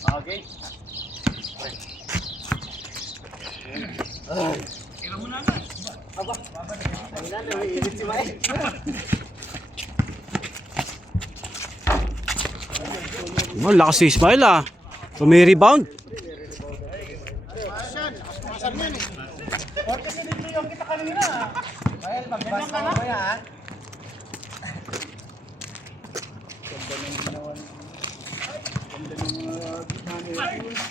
Okay. Kira mo na agad. Aba. Ay na, naiinit si Mae. Oh, lakas si Ismail ah. May rebound. Masan yan eh. Or kasi dito yung kita kanina. Well, magbasa mo yan. Ganda ng ginawa niya. Ganda ng ginawa niya.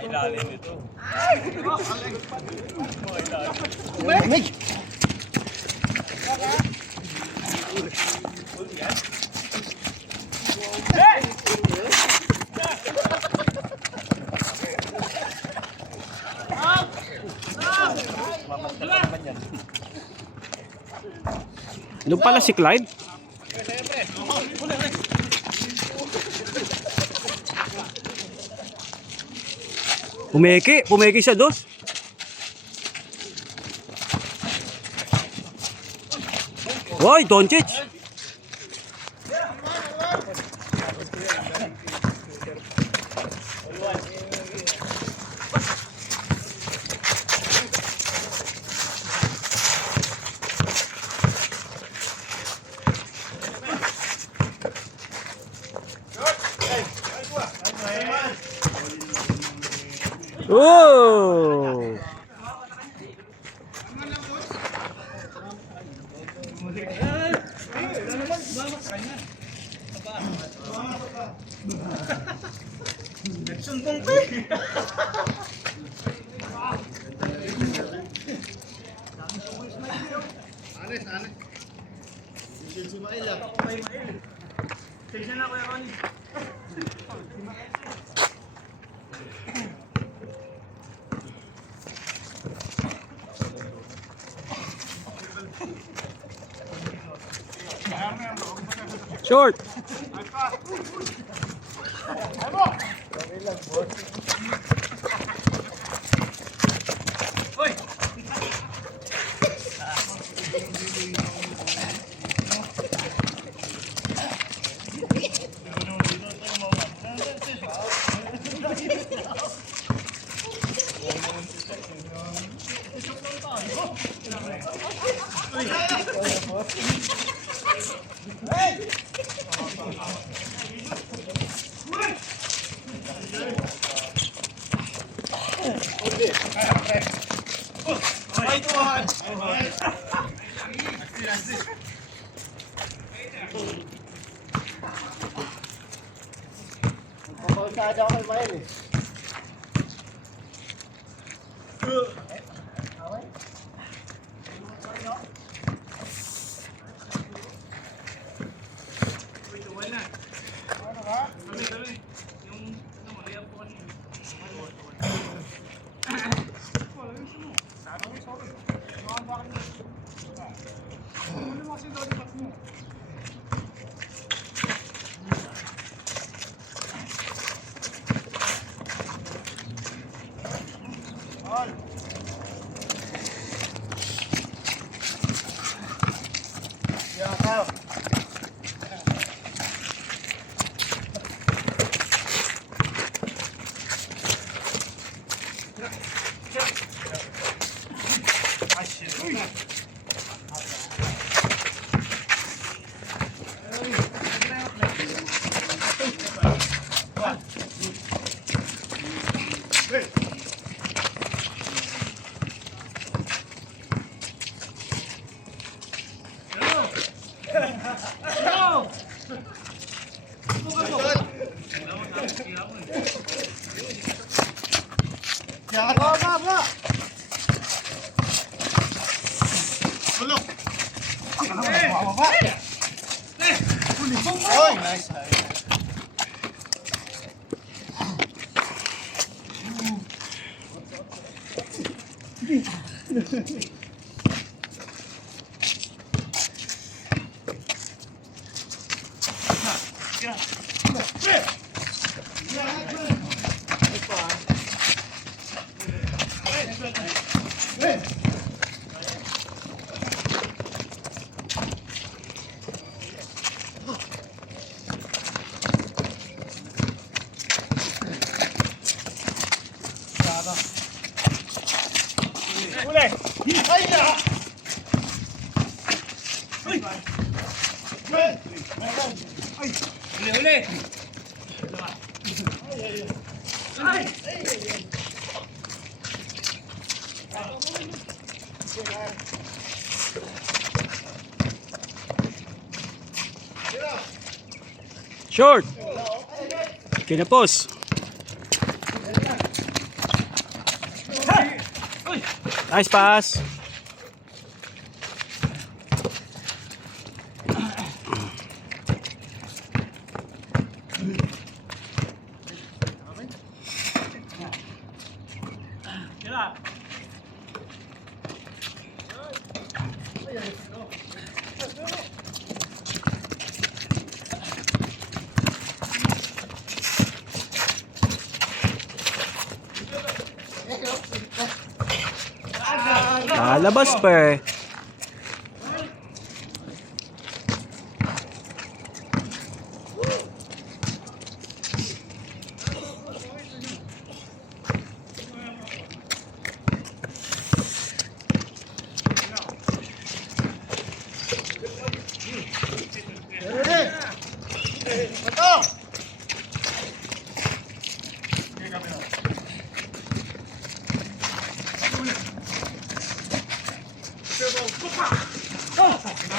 Ilalim ito. Lamig! Doon pala si Clyde. Pumeki siya doon. Woy, Doncic. Oh! Nagsumbong ko eh. Anes. Hindi si Mael ah. Tignan na Kuya Ronnie. Short. Hoy! Papausada ako kay Mael eh. Oy, nice. Ay na! Uli, uli. Ay! Short. Kinapos. Nice pass. Kira. Labas pa eh. Ito!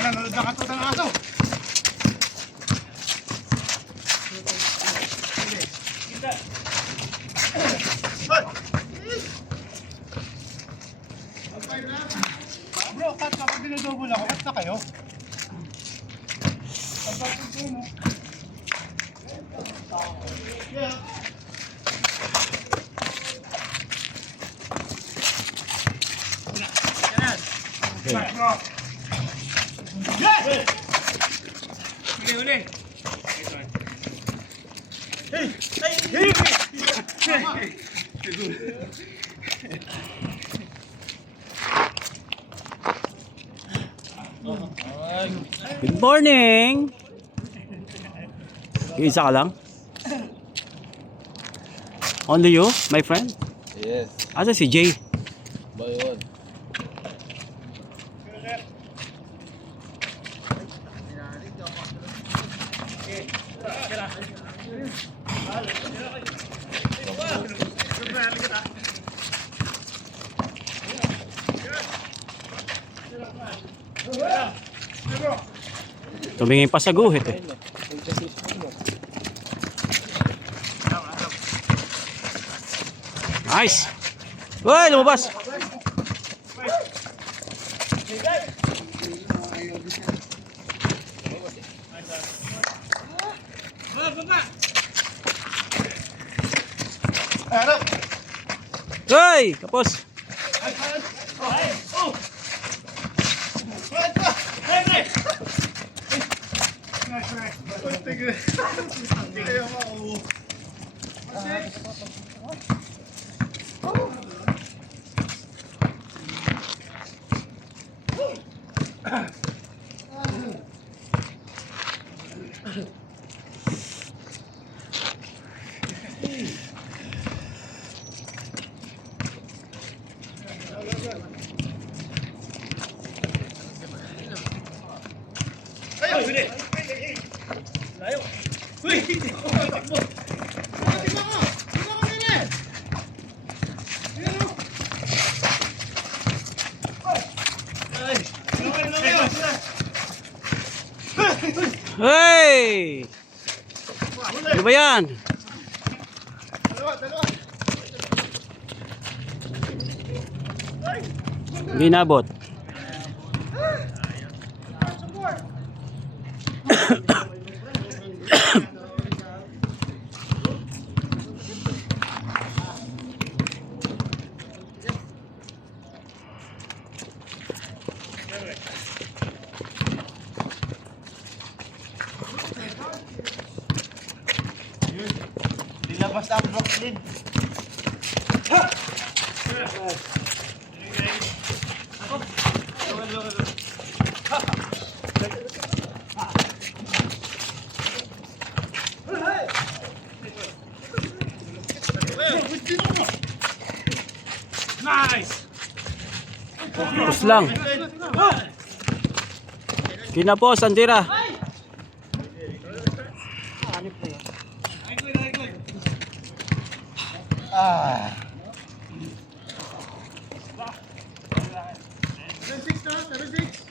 Nanonood na katutan ng aso. Bro, cut kapag dinodouble ako, cut na kayo. Uli, uli. Good morning. Isa ka lang? Only you, my friend? Yes, Asa si Jay? ba yun? Tumingin pa sa guhit eh. Nice. Uy, lumabas. Ano? Uy, kapos. Ay, uli. Layo. Uy! Takbo. Hey! Ano ba yan? Hindi nabot. Dilabas ang Brooklyn. Nice! Tapos lang. Kinapos, ang tira. Ah. 7-6 na, 7-6.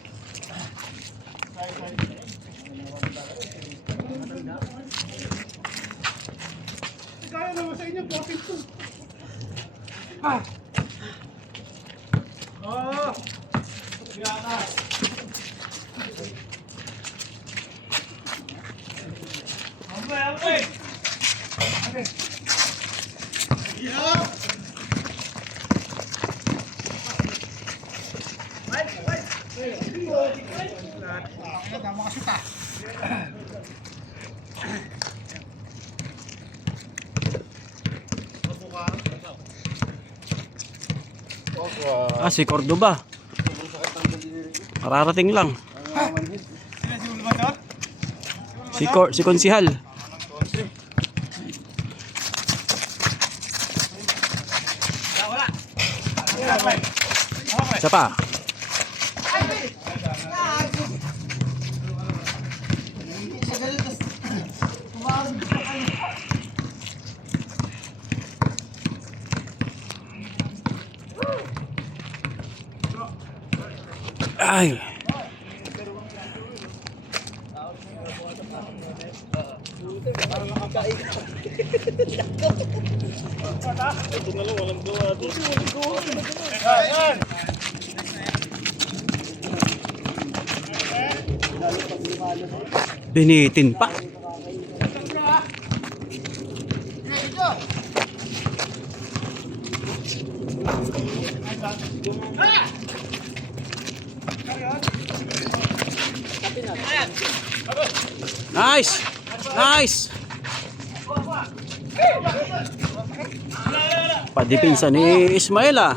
Kaya naman sa inyo, 42. Ah! Oh! Yata. Ambay, ambay! Okay. Yeah! Tama ka suta. Si Cordoba. Kararating lang. Si Konsihal. Isa pa. Ay. Binitin pa. Nice! Nice! Padipinsa ni Ismael ah.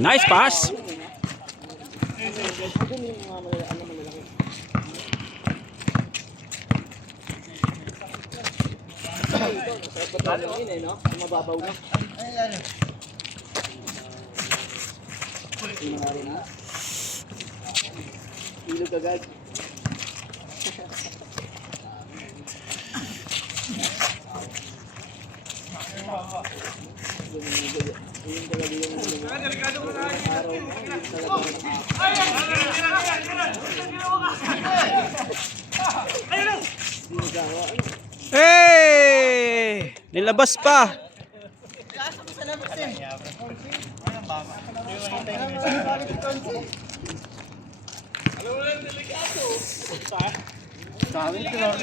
Nice pass. Hey! Nilabas pa.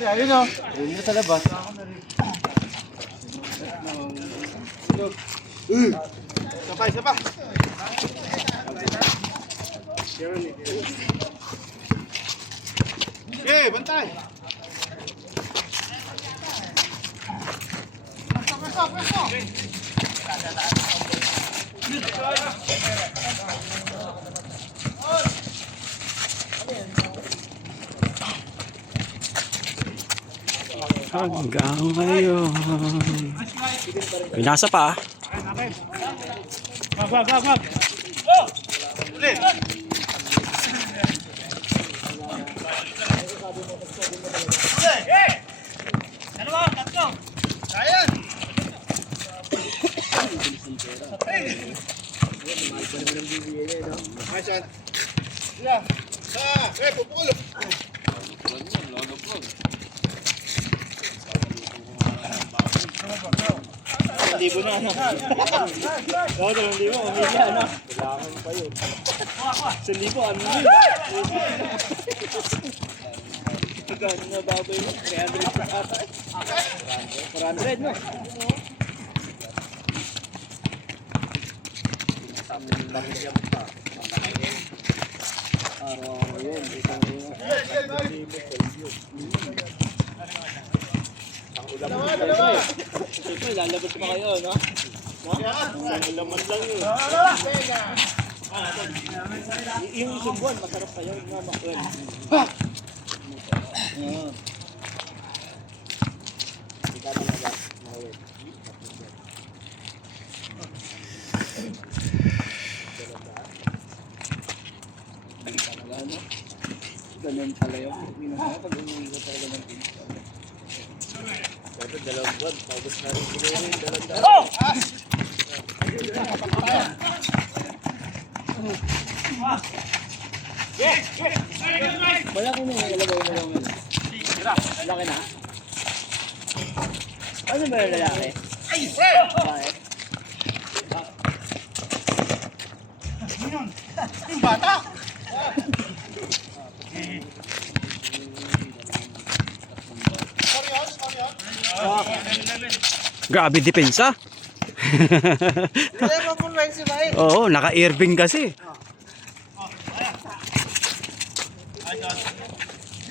Ayun o. Ayun na sa labas. Isa pa. Okay, bantay. Hanggang ngayon. Pinasa pa. Wag. Oh! Ulit! Hey! Dalawa, tatlo! Kayan! Pupukul. Libo na ano? Oo, 2,000 kumili ano? Kailangan pa yun. 1,000 ano yun? Magkano na baboy mo? 300 pa ata eh. 400 no? Araw-araw yun. Siyempre, lalabas pa kayo, no? Ang laman lang yun. Yung sumbuan, masarap pa yun. Makwel. Ganun pala yung minasama pag umuwi ko talaga ng pinto. Pero dalawang buwan, pagod na rin siguro yung dalawang. Wala ko na yung nalagay mo lang. Laki na. Ano ba yung lalaki? Bakit? Yung bata! Grabe depensa. Hindi mo po lang si Bae. Oo, naka-airbing kasi.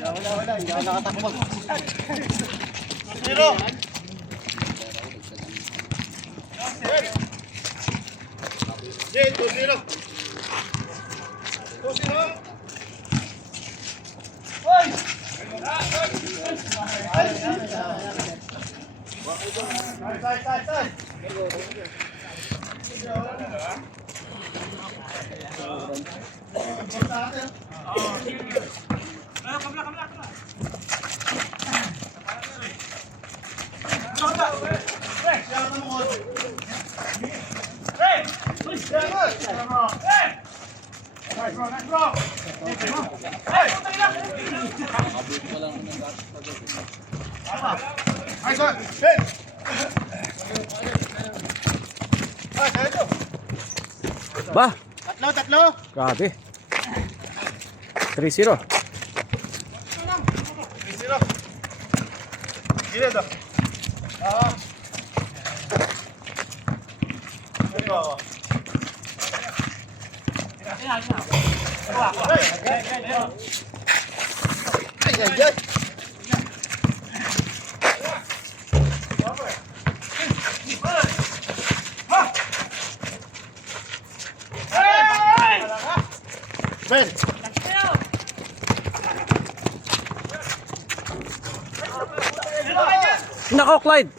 Wala, hindi ako nakatakbo. Zero! Jay, 2-0. 2-0. Hoy! Side. Ba, Tatlo. grabe. 3-0. 3-0. Gila daw. Ay. Ben. Nako, Clyde.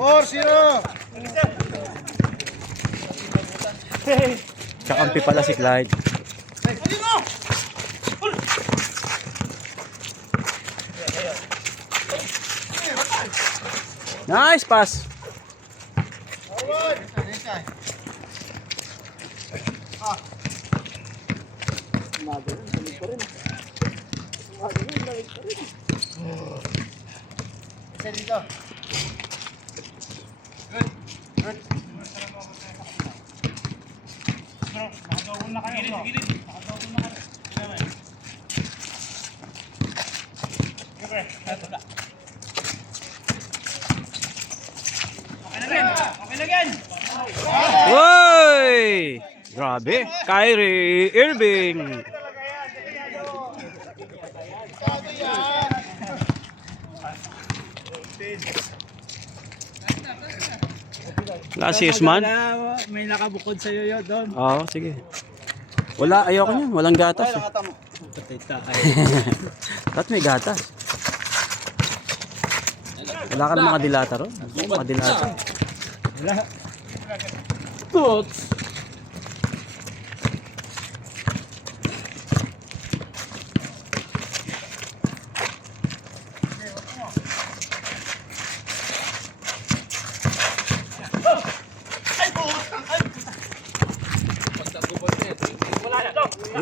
4-0. Kakampi pala si Clyde. Nice pass. Isa dito. Good. Nakagawin na kayo. Gilid. Nakagawin na kayo. Okay na again. Woy! Grabe. Kyrie Irving. Last year's man. May nakabukod sa'yo yun doon. Oo, sige. Wala, ayoko niyan. Walang gatas. Eh. Ba't may gatas? Wala ka ng mga dilata ron? Mga dilata. Wala. Toots!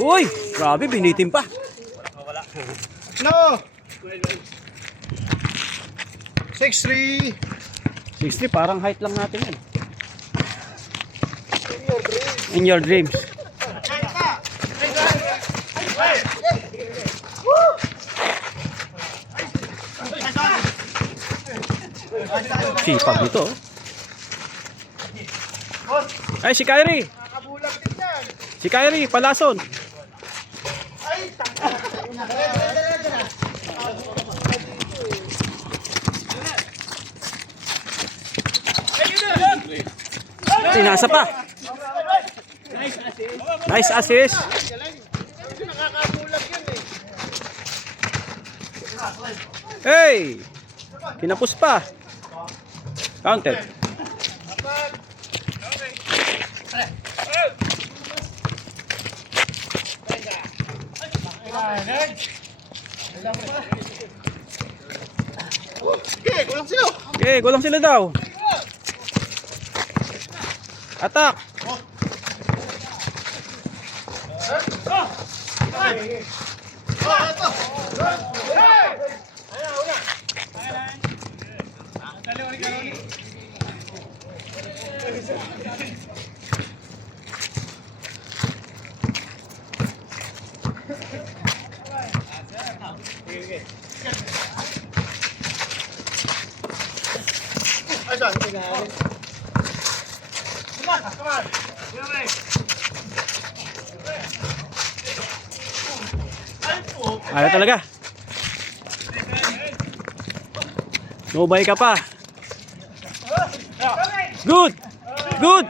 Uy! Grabe, binitin pa. No! 6-3. 60, parang height lang natin yan. In your dreams. Sipag nito. Ay, si Kyrie. Nakabulag din yan. Si Kyrie, palason. Tinasa pa. Nice assist. Hey! Kinapos pa. Counted. Okay, kulang sila daw. Attack. Ayaw talaga. Nobay ka pa. Good. Good.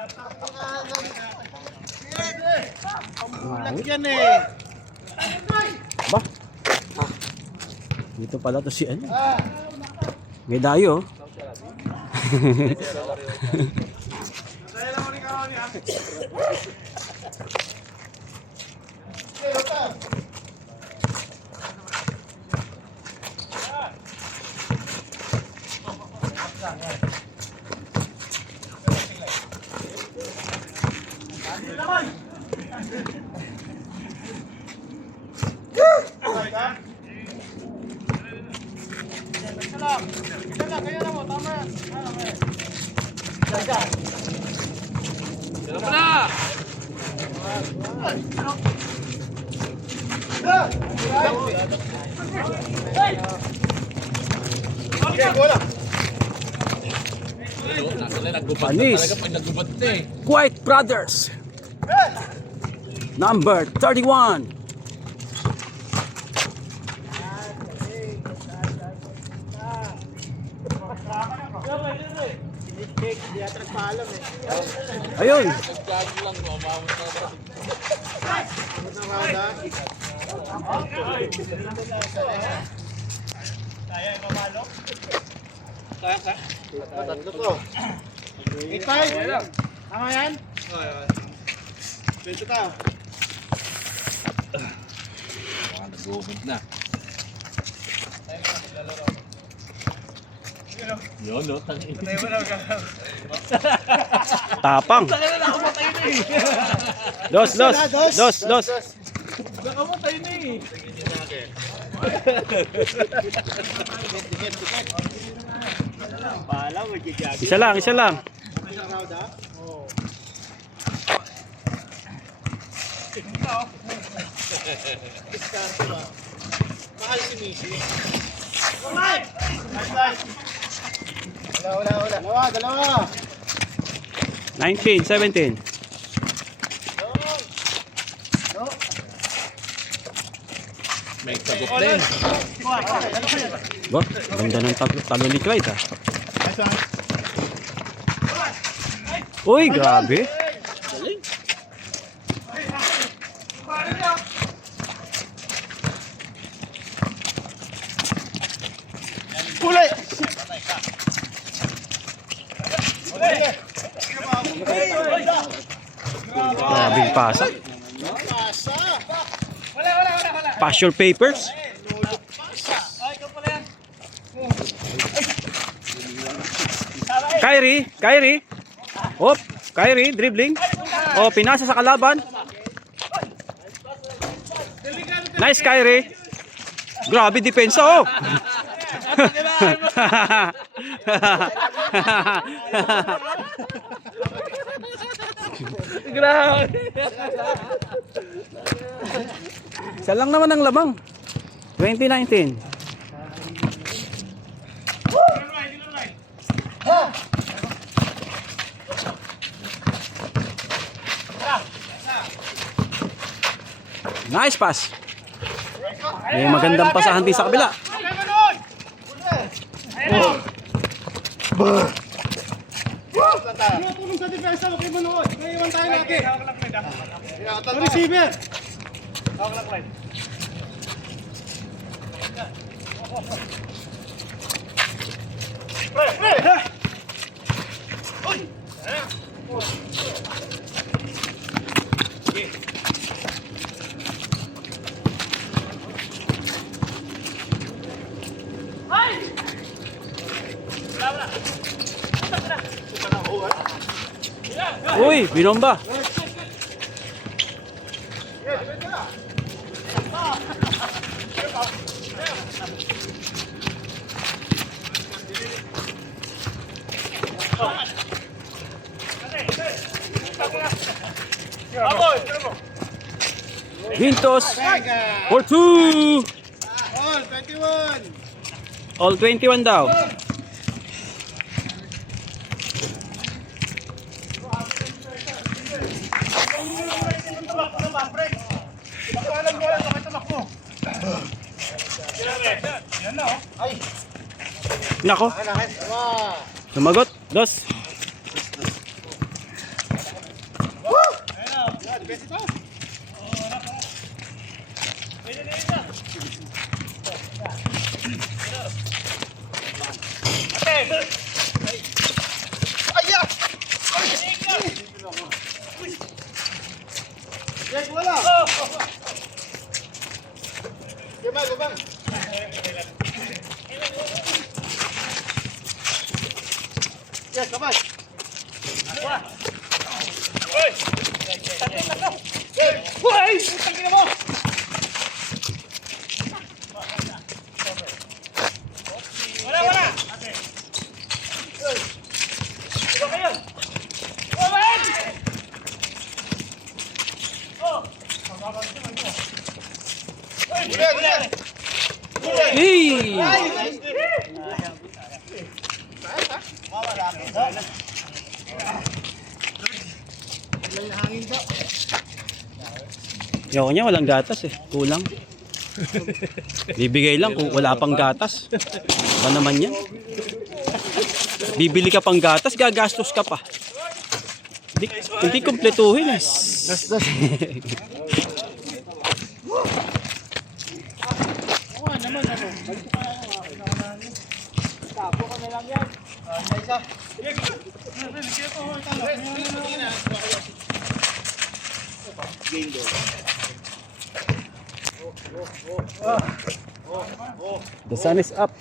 Yan eh. Ba? Dito pala to si ano? May dayo. Panis. White Brothers. Number 31. Ayun. Tatlo to. 8-5. Tama yan? Pwede ka. Nag-uubod na. Yun, no? Tapang. Dos. Nakamatay na eh. Isa lang. Mahal si Missy. Wala. Dalawa. 19, 17. May sagot din. Ba? Ganda ng talo ni Clyde ah. Uy, grabe. Kulay. Grabing pasa. Pass your papers. Kyrie. Hop, Kyrie dribbling. Oh, pinasa sa kalaban. Nice Kyrie. Grabe depensa oh. Grabe. Isa lang naman ang lamang. 2019. Nice pass. May magandang pasahan din sa kabila. Tulong sa depensa, huwag kayo manood. Naiiwan tayo natin. Receiver. Uy, binomba. Vintos for 2. All 21. All 21 daw. Nako. Sumagot. Dos. Yes, wala. Gabang. Yes, kabay. Uy! Tangin mo! Wala! Iba kayo! Hey! Yoko niya, walang gatas eh. Kulang. Bibigay lang kung wala pang gatas. Ba naman yan? Bibili ka pang gatas, gagastos ka pa. Hindi kumpletuhin eh. The sun is up.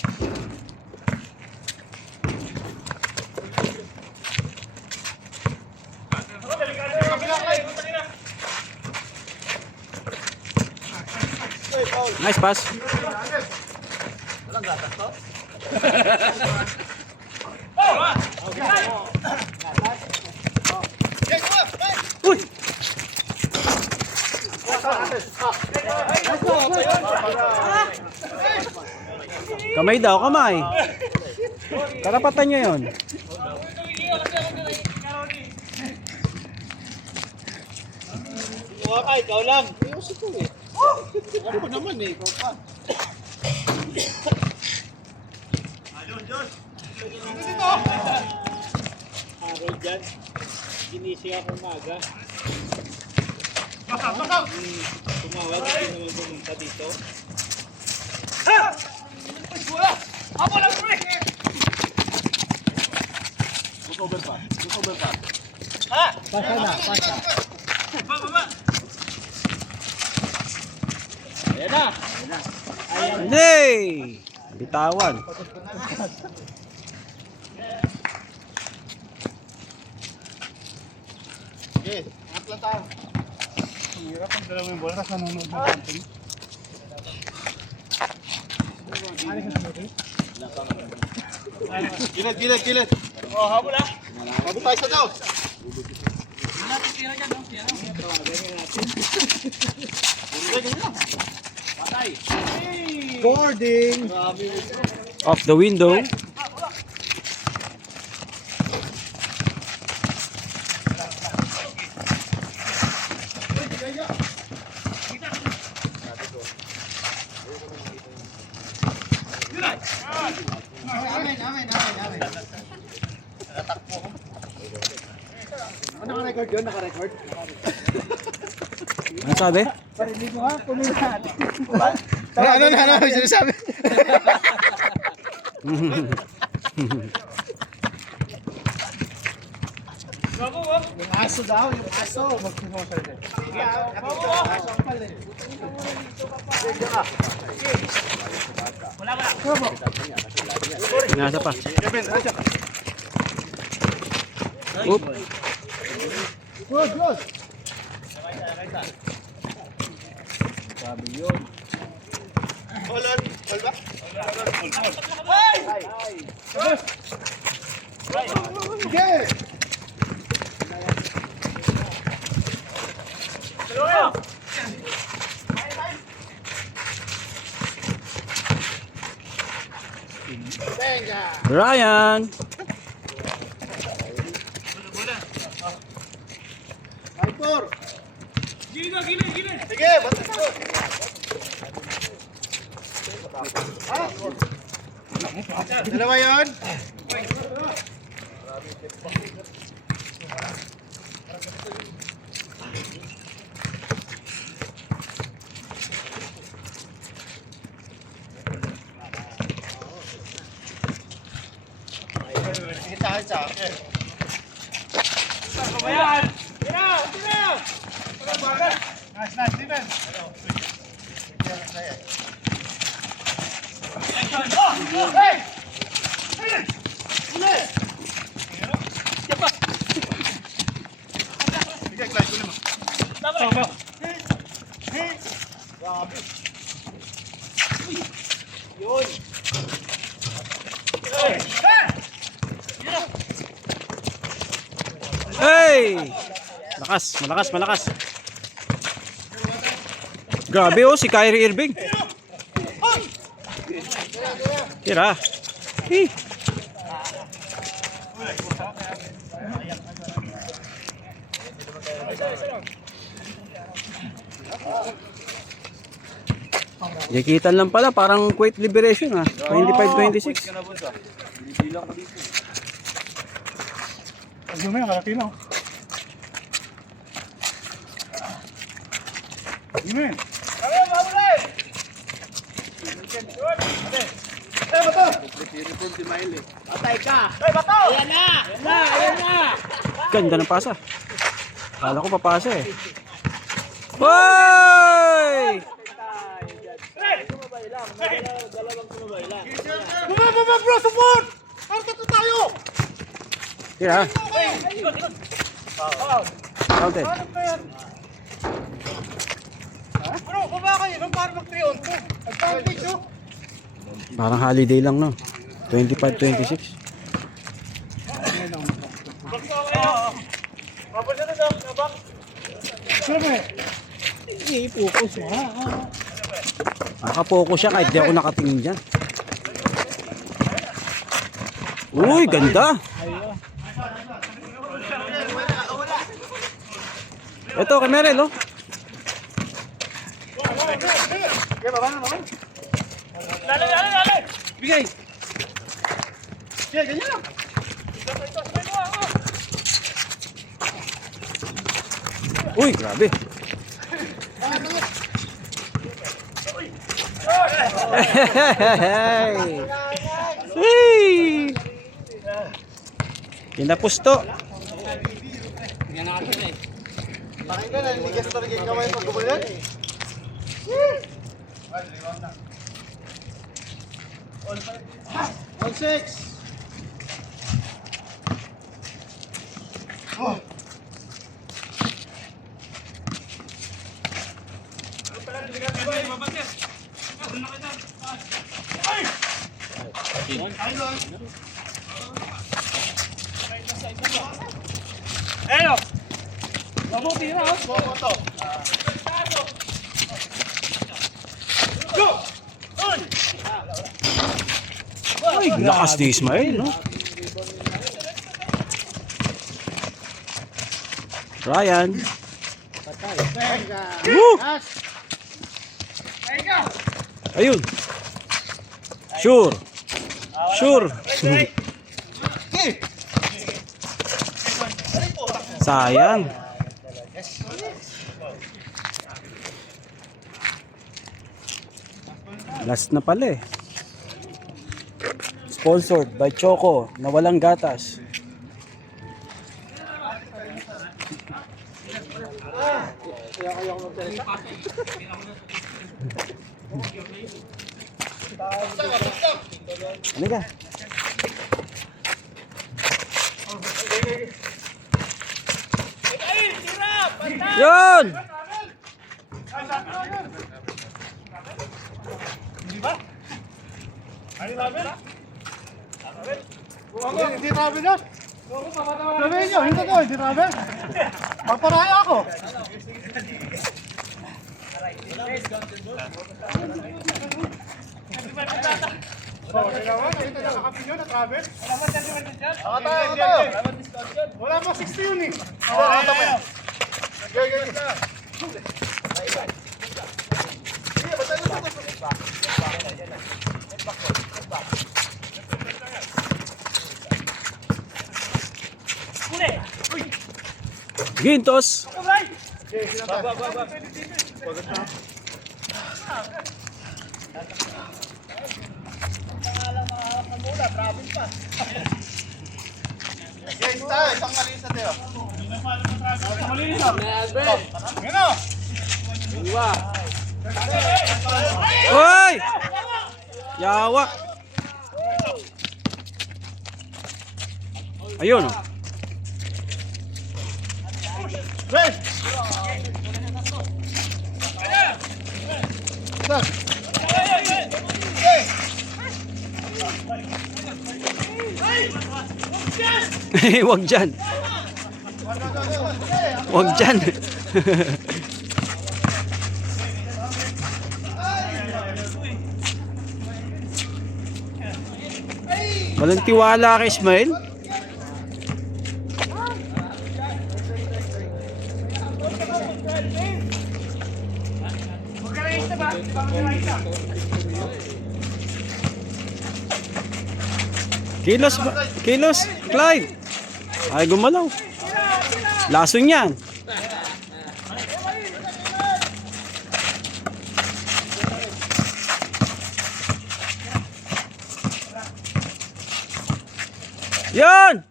Nice pass. Uy! Kamay daw, kamay. Karapatan nyo yun. Ikaw lang. Ako naman eh, ikaw pa. Harold dyan. Ginising ako umaga. Tumawag, hindi naman pumunta dito. Hey! Bitawan. Okay, angat lang tayo. Ang hirap ang dalawa yung bola, kasi nanonood na something. Gilid. Oh, habol ah. Habol tayo sa daw. Boarding. Off the window. Naka-record yun, naka-record. Ano sabi? Parinig mo ha, tuloy natin. Ano, sinasabi? Yung aso daw, yung aso. Nasa pa. Oop. Good, good. Sabi yun. Sige! Ryan. Hyper! Sige, basta ito. Dalawa yun? Kita sa akin. Nice, nice, Steven. Hey! Malakas. Grabe oh, si Kyrie Irving. Tira. Hey. Dikitan lang pala, parang Kuwait Liberation ah. 25-26. Binibilang ko dito. Yung may kalati lang. Amen. Report si Miley. Ganda ng pasa. Kala ko papasa eh. Hoy! Bumaba bro, support! Parta to tayo! Tira. Counted. Bro, baba kayo nung para mag-3 on 2. Advantage oh. Parang holiday lang no. 25-26. Siyempre. I-focus mo ha. Nakapokus siya kahit di ako nakatingin dyan. Uy, ganda. Ito, kay Merel, oh. Bigay. Sige, ganyan lang. Uy, grabe. Hey! Kinapusto. Pakita na, niligas talaga yung kamay pag gumulan. On 6. Oh. Ayo! Mabuti na oh! Boboto. Ay, lakas ni Ismael, no? Ryan. Woo! Ayun. Sure. Sure. Sayang. Last na pala eh. Sponsored by Choco na walang gatas. Ano ka? Yun! Hindi travel yun. Sabihin nyo, hindi to, hindi travel. Magparaya ako. Wala pa 60 yun eh. Gintos! Guys, tayo, isang malinis na tayo. Hoy! Yawa! Ayun oh. Wag dyan. Wag dyan. Walang tiwala kay Ismail. Kilos, kilos, Clyde. Ay, gumalaw. Lason yan. Yan!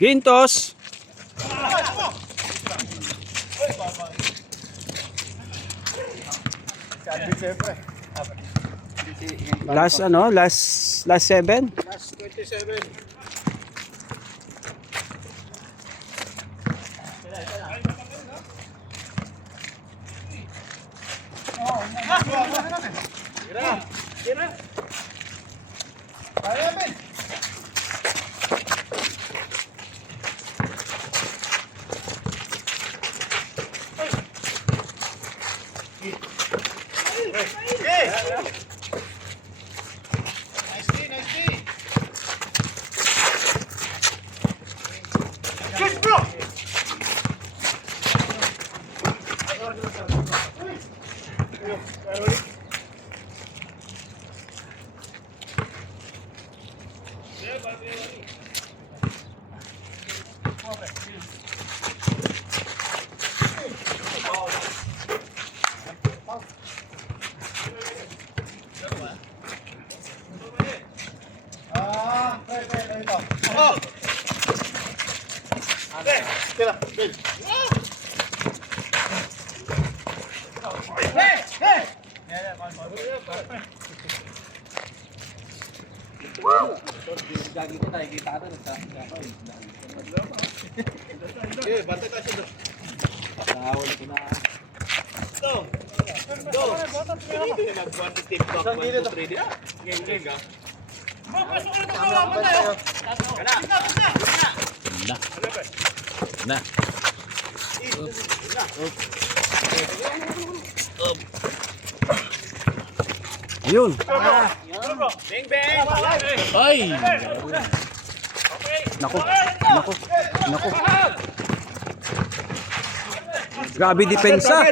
Gintos. Last ano? Last 7? Last 27. Ayun. Ay! Nako. Nako. Nako. Grabe depensa.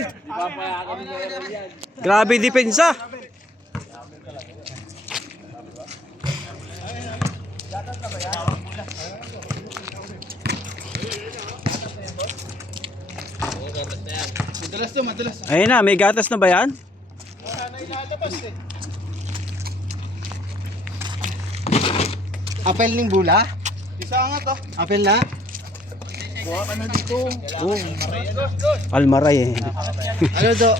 Grabe depensa. Madalas to, madalas. Ayun na, may gatas na ba yan? Apel ning bula? Isa nga to. Apel na? Buha ka na dito. Almaray eh. Ano do?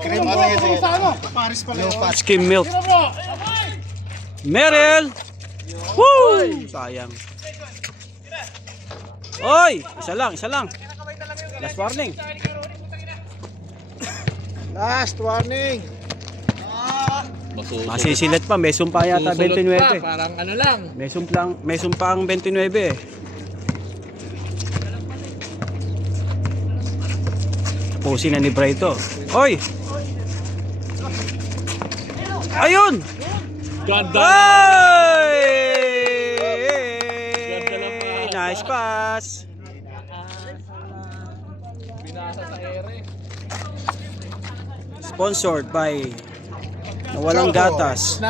Cream mo yan sa ano? Paris pala yun. Skim milk. Meryl! Woo! Sayang. Oy! Isa lang, isa lang. Last warning. Last warning. Masisilat pa, may sumpa yata 29. Parang ano lang. May sumpang 29 eh. Tapusin na ni Brighto. Oy! Ayun! Ganda! Ay! Ganda lang pa. Nice pass. Binasa sa ere. Sponsored by Nawalang Gatas.